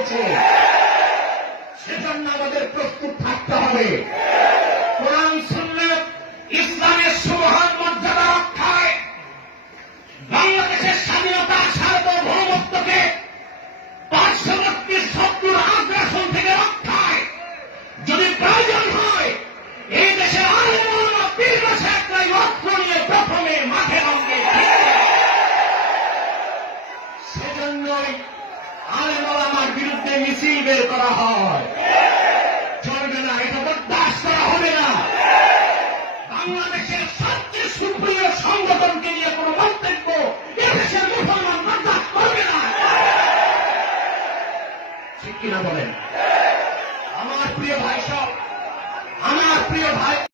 চলছে, সেজন্য আমাদের প্রস্তুত থাকতে হবে। কোরআন সুন্নাত ইসলামের সুমহান মর্যাদা রক্ষায়, বাংলাদেশের স্বাধীনতা সার্বভৌমত্বকে পার্শ্ববর্তী শত্রুর আগ্রাসন থেকে রক্ষায় যদি প্রয়োজন হয়, এই দেশের আলেম পীর সাহেবরাই অস্ত্র নিয়ে প্রথমে মাঠে নামবে। সেজন্যই আলেম ওলামার বিরুদ্ধে মিছিল বের করা হয়। চলবে না, এটা বরদাস্ত করা হবে না। বাংলাদেশের সবচেয়ে সুপ্রিয় সংগঠনকে নিয়ে কোন মন্তব্য এদেশের মুসলমান বরদাস্ত করবে না। ঠিক কিনা বলেন? আমার প্রিয় ভাই সব, আমার প্রিয় ভাই।